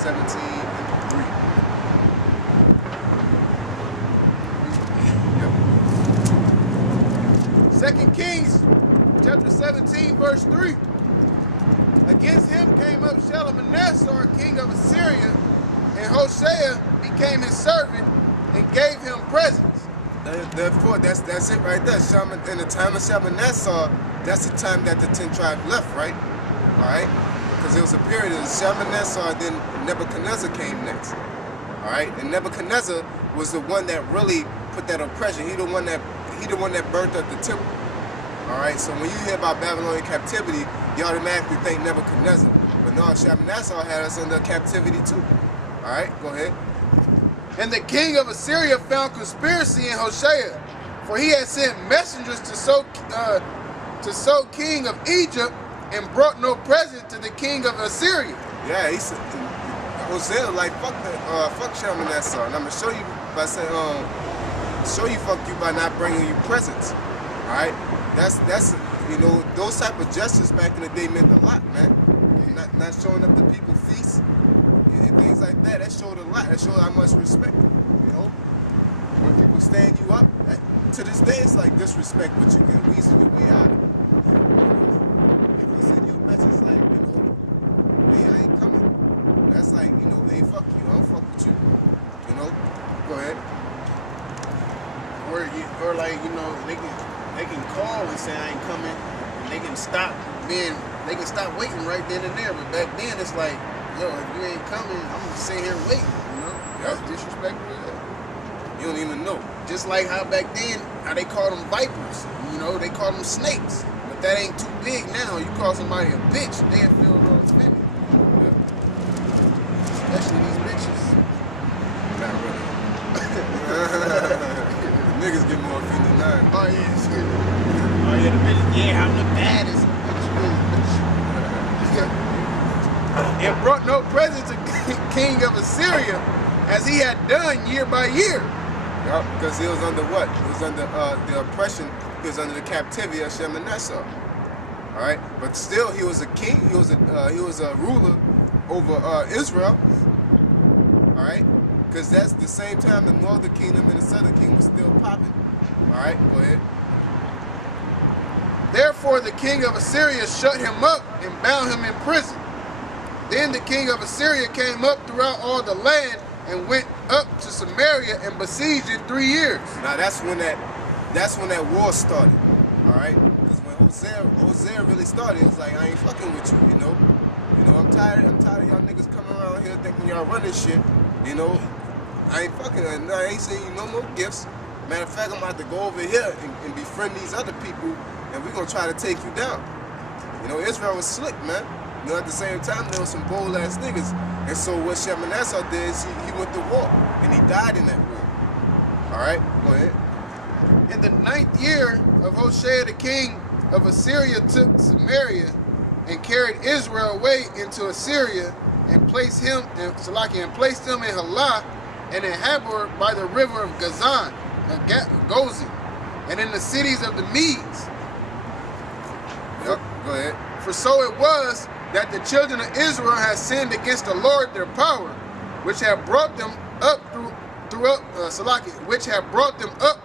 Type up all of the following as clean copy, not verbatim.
17 and 3. Yep. 2 Kings chapter 17 verse 3. Against him came up Shalmaneser, king of Assyria, and Hoshea became his servant and gave him presents. Therefore, that's it right there. In the time of Shalmaneser, that's the time that the 10 tribes left, right? All right? Because there was a period of Shalmaneser, then Nebuchadnezzar came next. All right? And Nebuchadnezzar was the one that really put that oppression. He the one that burnt up the temple. All right? So when you hear about Babylonian captivity, you automatically think Nebuchadnezzar. But no, Shalmaneser had us under captivity too. All right? Go ahead. And the king of Assyria found conspiracy in Hoshea, for he had sent messengers to So king of Egypt, and brought no present to the king of Assyria. Yeah, he said, Hosea like fuck Shalmaneser, and I'm gonna show you by saying fuck you by not bringing you presents. All right, that's you know, those type of gestures back in the day meant a lot, man. Not showing up to people feasts and things like that. That showed a lot. That showed how much respect. You know, when people stand you up, to this day it's like disrespect, but you can weasel your way out of it. People send you a message like, you know, hey, I ain't coming. That's like, you know, hey, fuck you. I don't fuck with you. You know, go ahead. Or like, you know, they can call and say I ain't coming, and they can stop waiting right then and there. But back then it's like, yo, if you ain't coming, I'm gonna sit here and wait. You know, that's disrespectful. You don't even know. Just like how back then, how they called them vipers. You know, they called them snakes. But that ain't too big now. You call somebody a bitch, they feel a little offended. Yeah. Especially these bitches. Not really. Niggas get more offended now. Oh yeah, shit. Oh yeah, the bitches. Yeah, I'm the baddest. And brought no present to king of Assyria, as he had done year by year. Yep, because he was under what? He was under the oppression. He was under the captivity of Shalmaneser. All right, but still, he was a king. He was a ruler over Israel. All right, because that's the same time the northern kingdom and the southern kingdom was still popping. All right, go ahead. Therefore, the king of Assyria shut him up and bound him in prison. Then the king of Assyria came up throughout all the land and went up to Samaria and besieged it 3 years. Now that's when that war started. All right, because when Hosea really started, it was like, I ain't fucking with you, you know. I'm tired of y'all niggas coming around here thinking y'all running shit. You know, I ain't fucking. I ain't saying you no more gifts. Matter of fact, I'm about to go over here and befriend these other people, and we're gonna try to take you down. You know, Israel was slick, man. You know, at the same time, there was some bold ass niggas. And so what Shalmaneser did is he went to war, and he died in that war. All right, go ahead. In the 9th year of Hoshea, the king of Assyria took Samaria and carried Israel away into Assyria and placed him in Halah and in Habor by the river of Gozan, and in the cities of the Medes. Yep, go ahead. For so it was that the children of Israel had sinned against the Lord their power, which had brought them up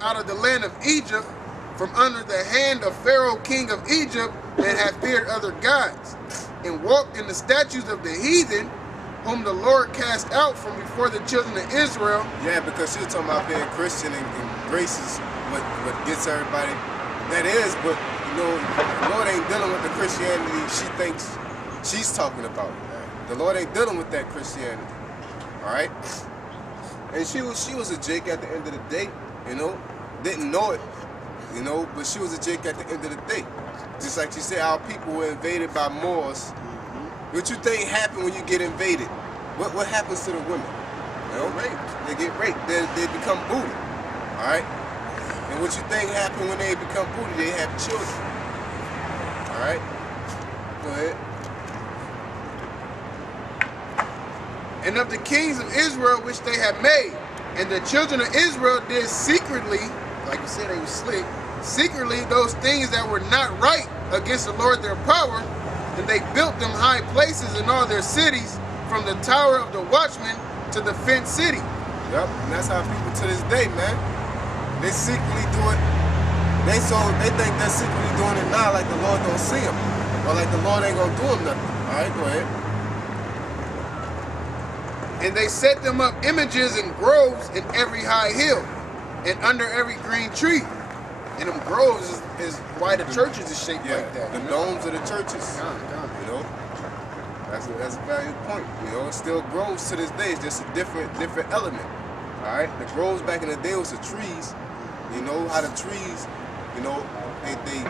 out of the land of Egypt from under the hand of Pharaoh king of Egypt, and had feared other gods, and walked in the statutes of the heathen, whom the Lord cast out from before the children of Israel. Yeah, because she was talking about being Christian and grace is what gets everybody. That is, but you know, the Lord ain't dealing with the Christianity she thinks she's talking about. The Lord ain't dealing with that Christianity. All right? And she was a Jake at the end of the day, you know. Didn't know it, you know, but she was a Jake at the end of the day. Just like she said, our people were invaded by Moors. What you think happened when you get invaded? What happens to the women? You know, they get raped. They become booty. All right? And what you think happened when they become booty? They have children. All right? Go ahead. And of the kings of Israel which they had made, and the children of Israel did secretly, like you said, they were slick, secretly those things that were not right against the Lord their power, and they built them high places in all their cities, from the tower of the watchman to the fenced city. Yep, and that's how people to this day, man. They secretly do it. They think they're secretly doing it now, like the Lord don't see them, or like the Lord ain't gonna do them nothing. All right, go ahead. And they set them up images and groves in every high hill, and under every green tree. And them groves is why the churches is shaped like that. The domes of the churches. You know, that's a very good point. You know, it still grows to this day. It's just a different element. All right, the groves back in the day was the trees. You know how the trees, you know, they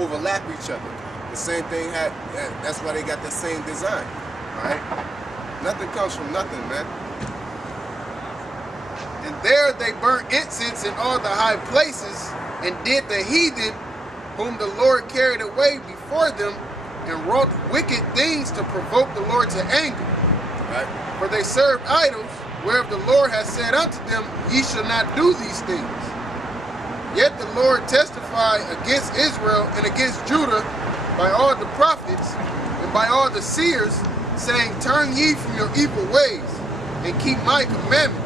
overlap each other. The same thing that's why they got the same design. All right, nothing comes from nothing, man. And there they burnt incense in all the high places, and did the heathen, whom the Lord carried away before them, and wrought wicked things to provoke the Lord to anger. Right. For they served idols, whereof the Lord has said unto them, Ye shall not do these things. Yet the Lord testified against Israel and against Judah by all the prophets and by all the seers, saying, Turn ye from your evil ways, and keep my commandments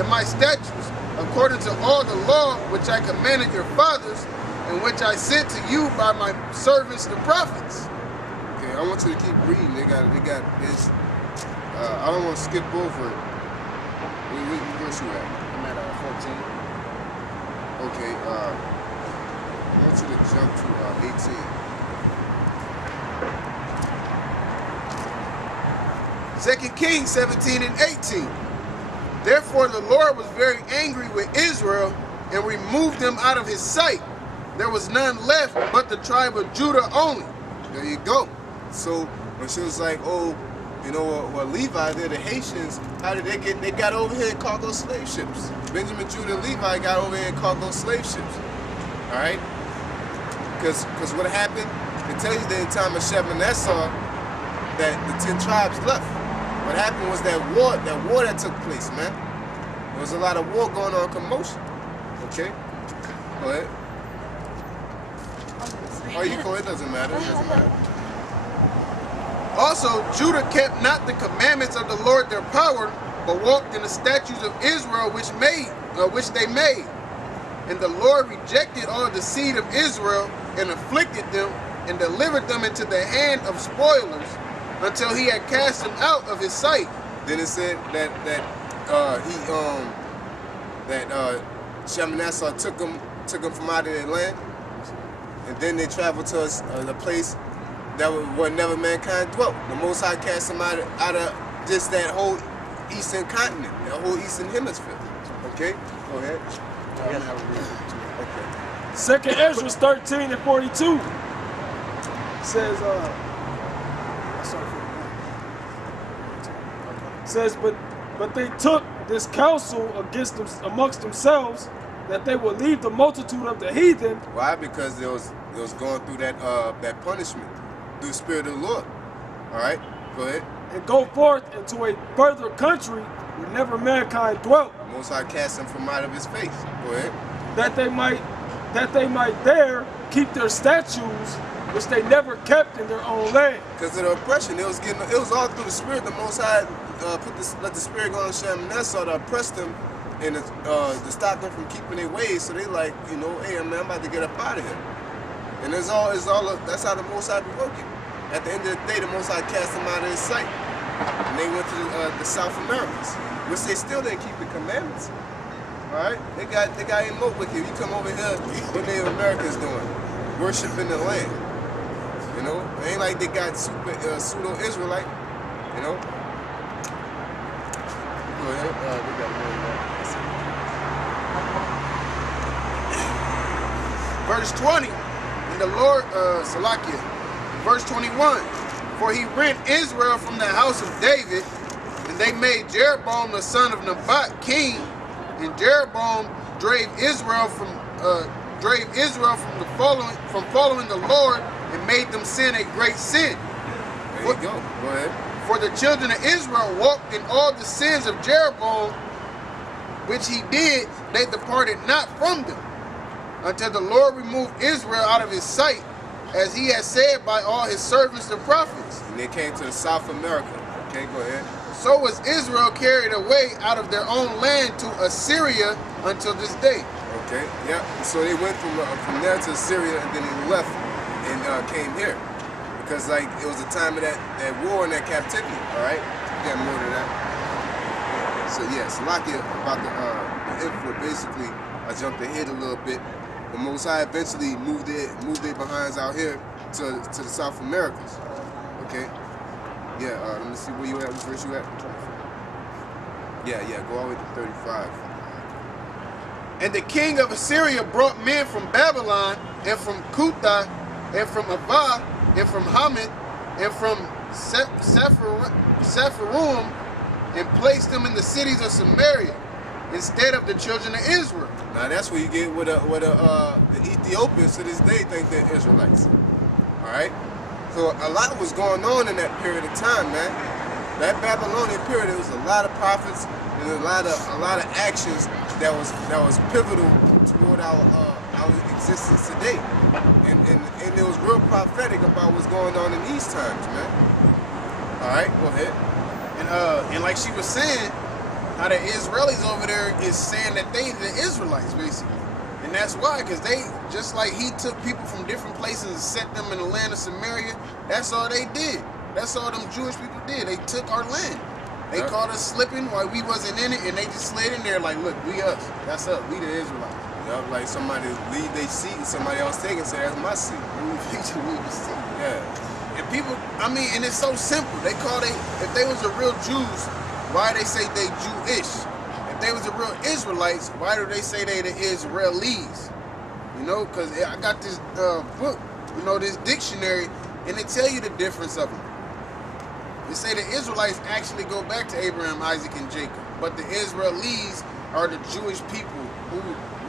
and my statutes, according to all the law which I commanded your fathers, and which I sent to you by my servants the prophets. Okay, I want you to keep reading. They got this. I don't want to skip over it. What verse you at? I'm at 14. Okay, I want you to jump to 18. 2 Kings 17 and 18. Therefore the Lord was very angry with Israel and removed them out of his sight. There was none left but the tribe of Judah only. There you go. So when she was like, oh, you know, well, Levi, they're the Haitians, how did they get, they got over here in cargo slave ships. Benjamin, Judah, and Levi got over here in cargo slave ships. All right? Because what happened, it tells you that in the time of Shalmaneser, that the 10 tribes left. What happened was that war that took place, man. There was a lot of war going on, commotion. Okay? Go ahead. Oh, you go, it doesn't matter, it doesn't matter. Also, Judah kept not the commandments of the Lord their power, but walked in the statutes of Israel which they made. And the Lord rejected all the seed of Israel and afflicted them and delivered them into the hand of spoilers until he had cast them out of his sight. Then it said that Shalmaneser took them from out of their land, and then they traveled to the place that where never mankind dwelt. The Most High cast them out of just that whole eastern continent, that whole eastern hemisphere. Okay, go ahead. Okay. Second Ezra 13 and 42 says, but they took this counsel against them amongst themselves, that they would leave the multitude of the heathen. Why? Because they was going through that punishment through the Spirit of the Lord. All right, go ahead. And go forth into a further country where never mankind dwelt. The Most High cast them from out of his face. Go ahead. That they might there keep their statutes, which they never kept in their own land. Because of the oppression, it was all through the Spirit. The Most High let the Spirit go on Shalmaneser to oppress them and to stop them from keeping their ways. So they like, you know, hey man, I'm about to get up out of here. And that's how the Most High be working. At the end of the day, the Most High cast them out of his sight. And they went to the South Americas, which they still didn't keep the commandments. All right? They got even more wicked. You come over here, what Native Americans doing? Worshiping the land. You know? It ain't like they got pseudo-Israelite. You know? Go ahead. We got more than that. Verse 20, and the Lord, verse 21, for he rent Israel from the house of David, and they made Jeroboam the son of Nebat king, and Jeroboam drave Israel from following the Lord, and made them sin a great sin. There you go. Go ahead. For the children of Israel walked in all the sins of Jeroboam, which he did, they departed not from them, until the Lord removed Israel out of his sight, as he has said by all his servants the prophets. And they came to the South America. Okay, go ahead. So was Israel carried away out of their own land to Assyria until this day. Okay, yeah. So they went from there to Syria, and then they left and came here because like it was a time of that war and that captivity. All right, you got more than that. So yeah, Salakia about the info. Basically, I jumped ahead a little bit. The Most High eventually moved their behinds out here to the South Americas. Okay. Yeah. Let me see where you at. What verse you at? Yeah. Go all the way to 35. And the king of Assyria brought men from Babylon, and from Cutha, and from Ava, and from Hamath, and from Sepharvaim, and placed them in the cities of Samaria, instead of the children of Israel. Now that's where you get where the Ethiopians to this day think they're Israelites. All right. So a lot was going on in that period of time, man. That Babylonian period, there was a lot of prophets and a lot of actions that was pivotal toward our existence today, and it was real prophetic about what's going on in these times, man. All right, go ahead. And like she was saying, how the Israelis over there is saying that they the Israelites basically, and that's why, because they just like he took people from different places and set them in the land of Samaria. That's all they did. That's all them Jewish people did. They took our land. They caught us slipping while we wasn't in it, and they just slid in there like, look, we us. That's us. We the Israelites. Yup, like somebody leave their seat and somebody else take it and say, that's my seat. Yeah. And people, I mean, and it's so simple. They call if they was the real Jews, why they say they Jewish? If they was the real Israelites, why do they say they the Israelis? You know, because I got this book, you know, this dictionary, and they tell you the difference of them. They say the Israelites actually go back to Abraham, Isaac, and Jacob, but the Israelis are the Jewish people who,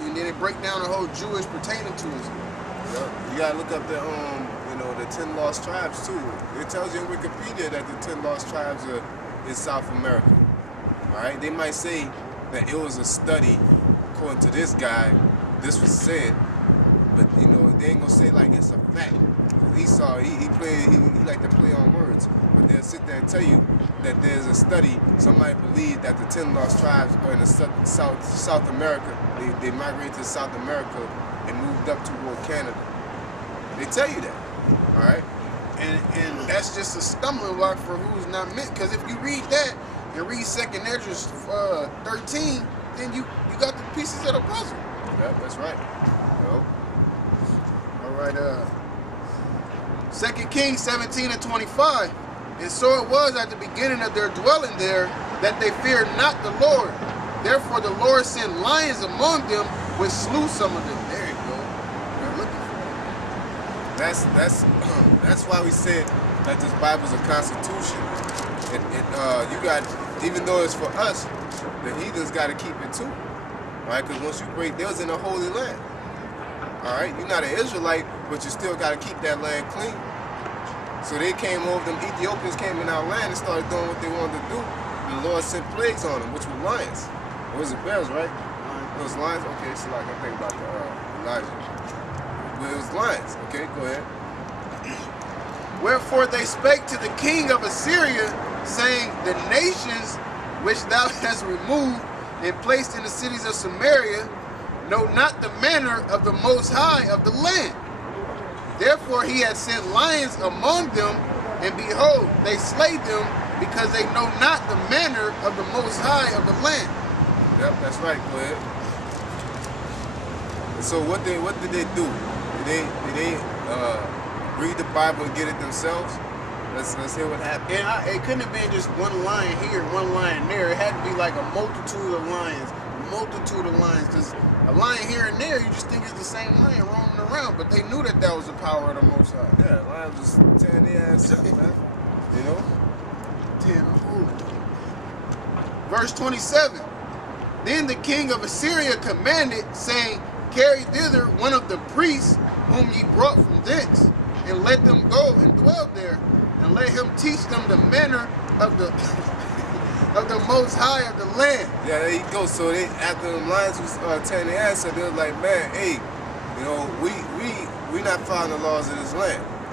and then they break down the whole Jewish pertaining to us. Yeah. You gotta look up the the 10 lost tribes too. It tells you in Wikipedia that the 10 lost tribes are in South America. All right, they might say that it was a study, according to this guy, this was said, but you know they ain't gonna say like it's a fact. He like to play on words, but they'll sit there and tell you that there's a study. Somebody believed that the 10 lost tribes are in the South America. They migrated to South America and moved up toward Canada. They tell you that, all right? And that's just a stumbling block for who's not meant. Because if you read that and read 2nd Esdras 13, then you got the pieces of the puzzle. Yeah, that's right. Well, all right. 2 Kings 17 and 25. And so it was at the beginning of their dwelling there that they feared not the Lord. Therefore the Lord sent lions among them, which slew some of them. There you go. They're looking for it. That's why we said that this Bible's a constitution. You got, even though it's for us, the heathens got to keep it too. All right, because once you break, they was in the Holy Land. All right, you're not an Israelite, but you still got to keep that land clean. So they came over, them Ethiopians came in our land and started doing what they wanted to do. The Lord sent plagues on them, which were lions. Or was it bears, right? It was lions? Okay, so like I'm thinking about Elijah. But it was lions. Okay, go ahead. Wherefore they spake to the king of Assyria, saying, the nations which thou hast removed and placed in the cities of Samaria know not the manner of the Most High of the land. Therefore he had sent lions among them, and behold, they slay them, because they know not the manner of the Most High of the land. Yep, that's right. Go ahead. And so what did they do? Did they read the Bible and get it themselves? Let's hear what happened. And it couldn't have been just one lion here, one lion there. It had to be like a multitude of lions, because a lion here and there, you just think it's the same lion roaming around, but they knew that was the power of the Most High. Yeah, lions was tearing their ass up, man. You know? Verse 27. Then the king of Assyria commanded, saying, carry thither one of the priests whom ye brought from thence, and let them go and dwell there, and let him teach them the manner of the of the Most High of the land. Yeah, there you go. So they, after the lions was tearing their ass up, they was like, man, hey, you know, we not following the laws of this land.